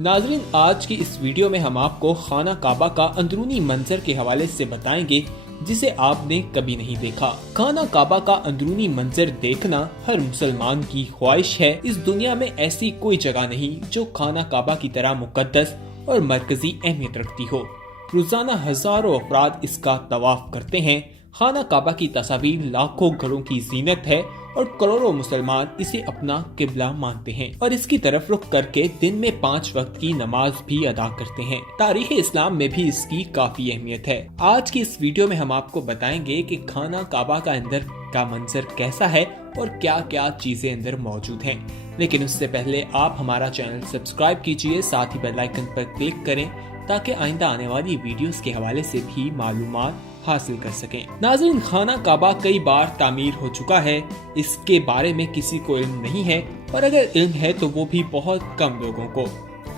नाज़रीन, आज की इस वीडियो में हम आपको खाना काबा का अंदरूनी मंजर के हवाले से बताएंगे जिसे आपने कभी नहीं देखा। खाना काबा का अंदरूनी मंजर देखना हर मुसलमान की ख्वाहिश है। इस दुनिया में ऐसी कोई जगह नहीं जो खाना काबा की तरह मुकद्दस और मरकजी अहमियत रखती हो। रोजाना हजारों अफराद इसका तवाफ करते हैं। खाना काबा की तस्वीर लाखों घरों की जीनत है और करोड़ों मुसलमान इसे अपना किबला मानते हैं और इसकी तरफ रुख करके दिन में 5 वक्त की नमाज भी अदा करते हैं। तारीख इस्लाम में भी इसकी काफी अहमियत है। आज की इस वीडियो में हम आपको बताएंगे कि खाना काबा का अंदर का मंजर कैसा है और क्या क्या चीजें अंदर मौजूद हैं। लेकिन उससे पहले आप हमारा चैनल सब्सक्राइब कीजिए, साथ ही बेल आइकन पर क्लिक करें ताकि आइंदा आने वाली वीडियोस के हवाले से भी मालूमात हासिल कर सकें। नाज़रीन, खाना काबा कई बार तामीर हो चुका है। इसके बारे में किसी को इल्म नहीं है और अगर इल्म है तो वो भी बहुत कम लोगों को।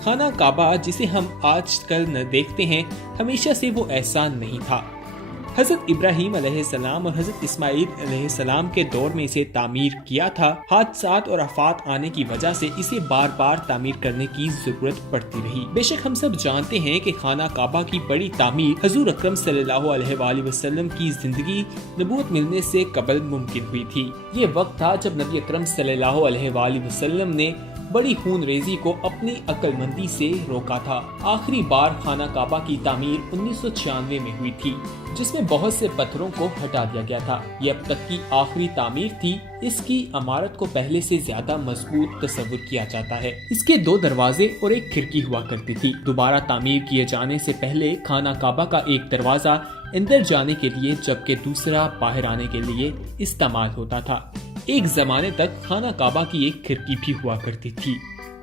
खाना काबा जिसे हम आजकल न देखते हैं, हमेशा से वो ऐसा नहीं था। हजरत इब्राहिम अलैहिस्सलाम और हजरत इस्माइल अलैहिस्सलाम के दौर में इसे तामीर किया था। हादसात और आफात आने की वजह से इसे बार बार तामीर करने की जरूरत पड़ती रही। बेशक हम सब जानते हैं कि खाना काबा की बड़ी तामीर हजूर अकरम सल्लल्लाहु अलैहि वसल्लम की जिंदगी नबूवत मिलने से कबल मुमकिन हुई थी। ये वक्त था जब नबी अकरम सल्लल्लाहु अलैहि वसल्लम ने बड़ी खून रेजी को अपनी अक्लमंदी से रोका था। आखिरी बार खाना काबा की तामीर 1996 में हुई थी, जिसमें बहुत से पत्थरों को हटा दिया गया था। ये अब तक की आखिरी तामीर थी। इसकी इमारत को पहले से ज्यादा मजबूत तस्वुर किया जाता है। इसके 2 दरवाजे और एक खिड़की हुआ करती थी। दोबारा तामीर किए जाने से पहले खाना काबा का एक दरवाजा अंदर जाने के लिए जबकि दूसरा बाहर आने के लिए इस्तेमाल होता था। एक जमाने तक खाना काबा की एक खिड़की भी हुआ करती थी।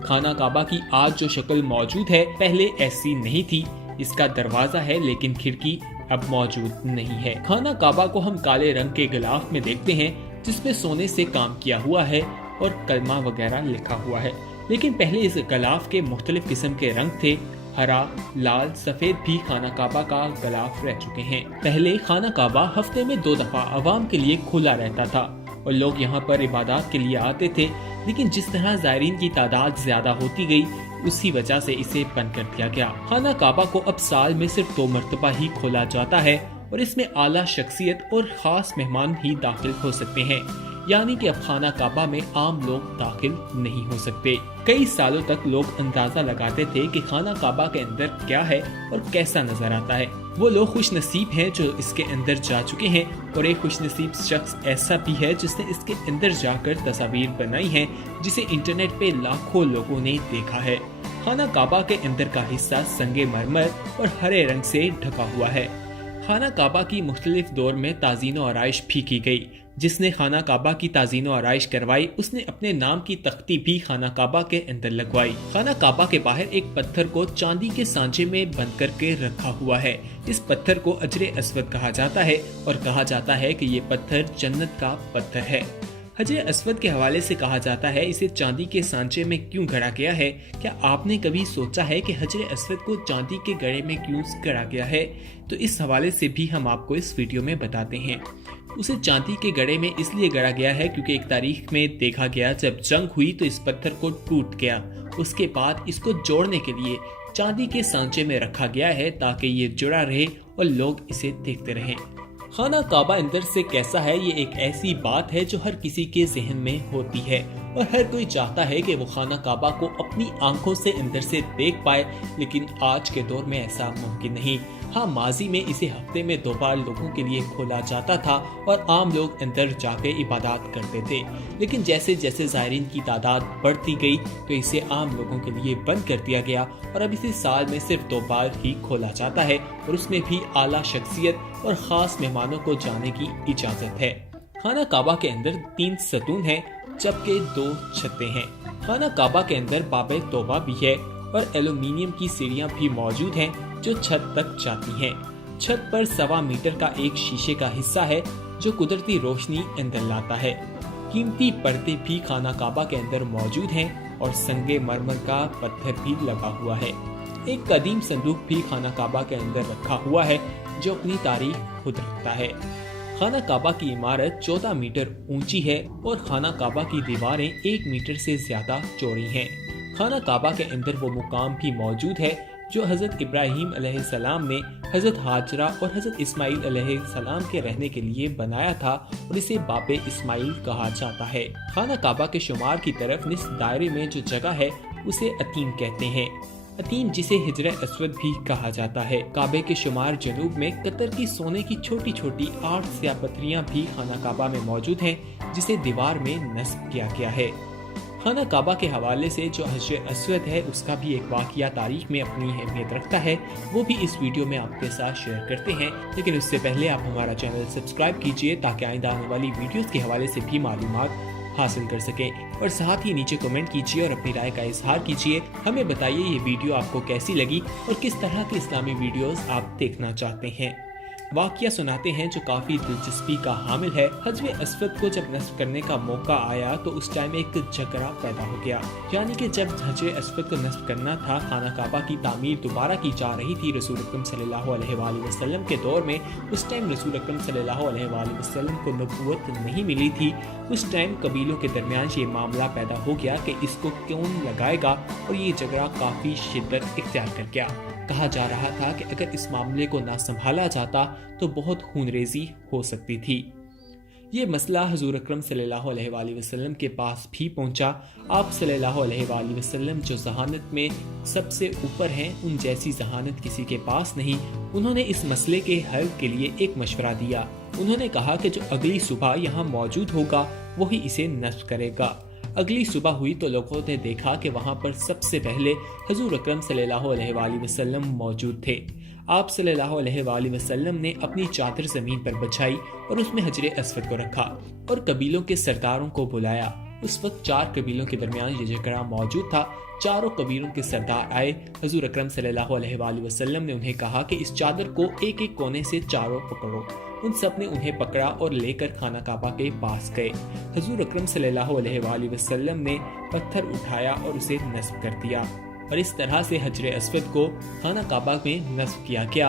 खाना काबा की आज जो शक्ल मौजूद है, पहले ऐसी नहीं थी। इसका दरवाजा है लेकिन खिड़की अब मौजूद नहीं है। खाना काबा को हम काले रंग के गिलाफ में देखते हैं जिसमें सोने से काम किया हुआ है और कलमा वगैरह लिखा हुआ है। लेकिन पहले इस गिलाफ के मुख्तलिफ किस्म के रंग थे। हरा, लाल, सफेद भी खाना काबा का गिलाफ रह चुके हैं। पहले खाना काबा हफ्ते में 2 दफा आवाम के लिए खुला रहता था और लोग यहाँ पर इबादत के लिए आते थे। लेकिन जिस तरह ज़ायरीन की तादाद ज्यादा होती गई, उसी वजह से इसे बंद कर दिया गया। खाना काबा को अब साल में सिर्फ 2 मरतबा ही खोला जाता है और इसमें आला शख्सियत और खास मेहमान ही दाखिल हो सकते हैं। यानी कि अब खाना काबा में आम लोग दाखिल नहीं हो सकते। कई सालों तक लोग अंदाजा लगाते थे कि खाना काबा के अंदर क्या है और कैसा नजर आता है। वो लोग खुश नसीब हैं जो इसके अंदर जा चुके हैं और एक खुश नसीब शख्स ऐसा भी है जिसने इसके अंदर जाकर तस्वीर बनाई है, जिसे इंटरनेट पे लाखों लोगों ने देखा है। खाना काबा के अंदर का हिस्सा संगे मरमर और हरे रंग से ढका हुआ है। खाना काबा की मुख्तलिफ दौर में ताज़ीनो आराइश भी की गई। जिसने खाना काबा की ताज़ीनो आराइश करवाई, उसने अपने नाम की तख्ती भी खाना काबा के अंदर लगवाई। खाना काबा के बाहर एक पत्थर को चांदी के सांचे में बंद करके रखा हुआ है। इस पत्थर को अजरे अस्वद कहा जाता है और कहा जाता है कि ये पत्थर जन्नत का पत्थर है। हजरे अस्वद के हवाले से कहा जाता है इसे चांदी के सांचे में क्यों गढ़ा गया है। क्या आपने कभी सोचा है कि हजरे अस्वद को चांदी के गढ़े में क्यों गढ़ा गया है? तो इस हवाले से भी हम आपको इस वीडियो में बताते हैं। उसे चांदी के गढ़े में इसलिए गढ़ा गया है क्योंकि एक तारीख में देखा गया जब जंग हुई तो इस पत्थर को टूट गया। उसके बाद इसको जोड़ने के लिए चांदी के सांचे में रखा गया है ताकि ये जुड़ा रहे और लोग इसे देखते रहें। खाना काबा अंदर से कैसा है, ये एक ऐसी बात है जो हर किसी के जहन में होती है और हर कोई चाहता है कि वो खाना काबा को अपनी आंखों से अंदर से देख पाए। लेकिन आज के दौर में ऐसा मुमकिन नहीं। हाँ, माजी में इसे हफ्ते में 2 बार लोगों के लिए खोला जाता था और आम लोग अंदर जाके इबादत करते थे। लेकिन जैसे जैसे ज़ायरीन की तादाद बढ़ती गई तो इसे आम लोगों के लिए बंद कर दिया गया और अब इसे साल में सिर्फ 2 बार ही खोला जाता है और उसमें भी आला शख्सियत और खास मेहमानों को जाने की इजाजत है। खाना काबा के अंदर 3 सतून हैं जबकि 2 छतें हैं। खाना काबा के अंदर बाबे तौबा भी है और एल्यूमिनियम की सीढ़ियां भी मौजूद हैं जो छत तक जाती हैं। छत पर 1.25 मीटर का एक शीशे का हिस्सा है जो कुदरती रोशनी अंदर लाता है। कीमती पर्दे भी खाना काबा के अंदर मौजूद हैं और संगे मरमर का पत्थर भी लगा हुआ है। एक कदीम संदूक भी खाना काबा के अंदर रखा हुआ है जो अपनी तारीख खुद रखता है। खाना काबा की इमारत 14 मीटर ऊंची है और खाना काबा की दीवारें 1 मीटर से ज्यादा चौड़ी हैं। खाना काबा के अंदर वो मुकाम भी मौजूद है जो हजरत इब्राहिम अलैहिस्सलाम ने हजरत हाजरा और हजरत इस्माइल अलैहिस्सलाम के रहने के लिए बनाया था और इसे बाबे इस्माइल कहा जाता है। खाना काबा के शुमार की तरफ निस्फ दायरे में जो जगह है उसे अतीम कहते हैं। अतीम जिसे हिजर अस्वद भी कहा जाता है। काबे के शुमार जनूब में कतर की सोने की छोटी छोटी 8 स्याह पत्थरियां भी खाना काबा में मौजूद हैं जिसे दीवार में नस्ब किया गया है। खाना काबा के हवाले से जो हजर अस्वद है उसका भी एक वाक़या तारीख में अपनी अहमियत रखता है, वो भी इस वीडियो में आपके साथ शेयर करते हैं। लेकिन उससे पहले आप हमारा चैनल सब्सक्राइब कीजिए ताकि आइंदा आने वाली वीडियोस के हवाले से भी मालूमात हासिल कर सकें और साथ ही नीचे कमेंट कीजिए और अपनी राय का इजहार कीजिए। हमें बताइए ये वीडियो आपको कैसी लगी और किस तरह के इस्लामी वीडियोस आप देखना चाहते हैं। वाक़या सुनाते हैं जो काफ़ी दिलचस्पी का हामिल है। हजर अस्वद को जब नस्ब करने का मौका आया तो उस टाइम एक झगड़ा पैदा हो गया, यानी कि जब हजर अस्वद को नस्ब करना था, खाना काबा की तामीर दोबारा की जा रही थी रसूल अकरम सल्लल्लाहु अलैहि वसल्लम के दौर में। उस टाइम रसूल अकरम सल्लल्लाहु अलैहि वसल्लम को नबूवत नहीं मिली थी। उस टाइम कबीलों के दरमियान ये मामला पैदा हो गया कि इसको कौन लगाएगा और ये झगड़ा काफ़ी शिद्दत इख्तियार कर गया। कहा जा रहा था कि अगर इस मामले को ना संभाला जाता तो बहुत खूनरेजी हो सकती थी। ये मसला हुजूर अकरम सल्लल्लाहु अलैहि वसल्लम के पास भी पहुंचा। आप सल्लल्लाहु अलैहि वसल्लम जो जहानत में सबसे ऊपर हैं, उन जैसी जहानत किसी के पास नहीं। उन्होंने इस मसले के हल के लिए एक मशवरा दिया। उन्होंने कहा कि जो अगली सुबह यहाँ मौजूद होगा वही इसे नस्ब करेगा। अगली सुबह हुई तो लोगों ने देखा कि वहाँ पर सबसे पहले हुजूर अकरम सल्लल्लाहु अलैहि वसल्लम मौजूद थे। आप सल्लल्लाहु अलैहि वसल्लम ने अपनी चादर जमीन पर बिछाई और उसमें हजर अस्वद को रखा और कबीलों के सरदारों को बुलाया। उस वक्त 4 कबीलों के दरमियान ये झगड़ा मौजूद था। चारों कबीलों के सरदार आए। हुजूर अकरम सल्लल्लाहु अलैहि वसल्लम ने उन्हें कहा कि इस चादर को एक एक कोने से चारों पकड़ो। उन सब ने उन्हें पकड़ा और लेकर खाना काबा के पास गए। हुजूर अकरम सल्लल्लाहु अलैहि वसल्लम ने पत्थर उठाया और उसे नस्ब कर दिया और इस तरह से हजर अस्वद को खाना काबा में नस्ब किया गया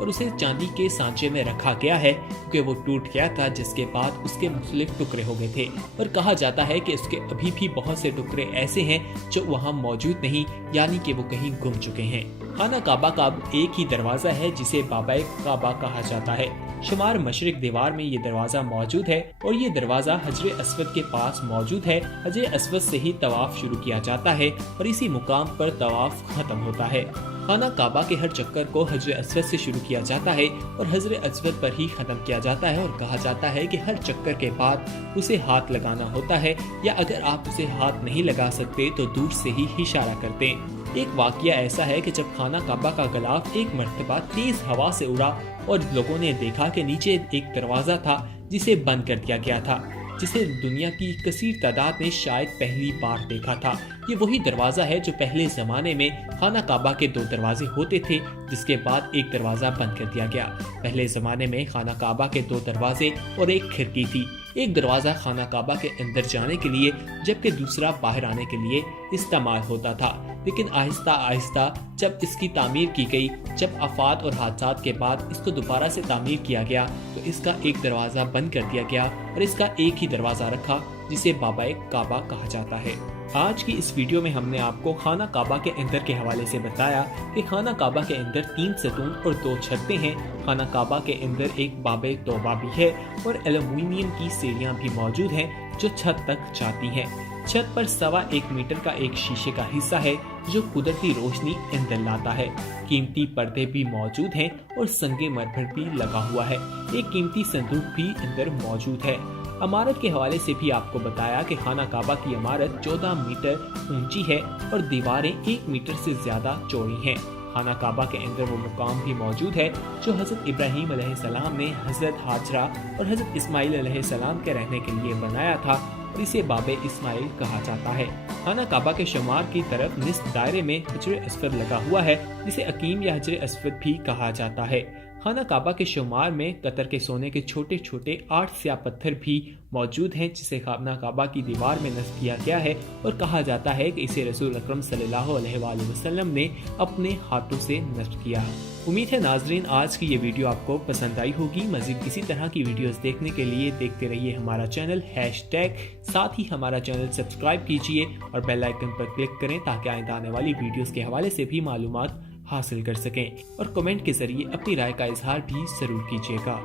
और उसे चांदी के सांचे में रखा गया है क्योंकि वो टूट गया था, जिसके बाद उसके मुख्तलिफ टुकड़े हो गए थे। और कहा जाता है कि उसके अभी भी बहुत से टुकड़े ऐसे हैं जो वहाँ मौजूद नहीं, यानी कि वो कहीं गुम चुके हैं। खाना काबा का अब एक ही दरवाजा है जिसे बाबाए काबा कहा जाता है। शुमार मशरिक दीवार में ये दरवाजा मौजूद है और ये दरवाजा हजर अस्वद के पास मौजूद है। हजर अस्वद से ही तवाफ शुरू किया जाता है और इसी मुकाम पर तवाफ खत्म होता है। खाना काबा के हर चक्कर को हजर अस्वद से शुरू किया जाता है और हजर अस्वद पर ही खत्म किया जाता है और कहा जाता है कि हर चक्कर के बाद उसे हाथ लगाना होता है, या अगर आप उसे हाथ नहीं लगा सकते तो दूर से ही इशारा करते हैं। एक वाकया ऐसा है कि जब खाना काबा का गिलाफ एक मर्तबा तेज हवा से उड़ा और लोगों ने देखा कि नीचे एक दरवाजा था जिसे बंद कर दिया गया था, जिसे दुनिया की कसीर तादाद ने शायद पहली बार देखा था। ये वही दरवाजा है जो पहले जमाने में खाना काबा के 2 दरवाजे होते थे, जिसके बाद एक दरवाजा बंद कर दिया गया। पहले जमाने में खाना काबा के 2 दरवाजे और एक खिड़की थी। एक दरवाजा खाना काबा के अंदर जाने के लिए जबकि दूसरा बाहर आने के लिए इस्तेमाल होता था। लेकिन आहिस्ता आहिस्ता जब इसकी तामीर की गई, जब आफात और हादसात के बाद इसको दोबारा से तामीर किया गया तो इसका एक दरवाजा बंद कर दिया गया और इसका एक ही दरवाजा रखा जिसे बाबाए काबा कहा जाता है। आज की इस वीडियो में हमने आपको खाना काबा के अंदर के हवाले से बताया कि खाना काबा के अंदर 3 सतून और 2 छतें हैं। खाना काबा के अंदर एक बाबे तौबा भी है और एल्युमिनियम की सीढ़ियां भी मौजूद हैं जो छत तक जाती हैं। छत पर 1.25 मीटर का एक शीशे का हिस्सा है जो कुदरती रोशनी अंदर लाता है। कीमती पर्दे भी मौजूद हैं और संगे मरमर भी लगा हुआ है। एक कीमती संदूक भी अंदर मौजूद है। इमारत के हवाले से भी आपको बताया कि खाना काबा की इमारत 14 मीटर ऊंची है और दीवारें 1 मीटर से ज्यादा चौड़ी हैं। खाना काबा के अंदर वो मुकाम भी मौजूद है जो हजरत इब्राहिम अलैहिस्सलाम ने हजरत हाजरा और हजरत इस्माइल अलैहिस्सलाम के रहने के लिए बनाया था और इसे बाबे इस्माइल कहा जाता है। खाना काबा के शुमार की तरफ निस्फ दायरे में हजर अस्वद लगा हुआ है जिसे अकीम या हजर अस्वद भी कहा जाता है। خانہ کعبہ کے شمار میں قطر کے سونے کے چھوٹے چھوٹے 8 سیاہ پتھر بھی موجود ہیں جسے خانہ کعبہ کی دیوار میں نصب کیا گیا ہے اور کہا جاتا ہے کہ اسے رسول اکرم صلی اللہ علیہ وآلہ وسلم نے اپنے ہاتھوں سے نصب کیا۔ امید ہے ناظرین آج کی یہ ویڈیو آپ کو پسند آئی ہوگی۔ مزید اسی طرح کی ویڈیوز دیکھنے کے لیے دیکھتے رہیے ہمارا چینل ساتھ ہی ہمارا چینل سبسکرائب کیجئے اور بیل آئیکن پر کلک کریں تاکہ آئندہ آنے والی ویڈیوز کے حوالے سے بھی معلومات حاصل کر سکیں، اور کمنٹ کے ذریعے اپنی رائے کا اظہار بھی ضرور کیجیے گا۔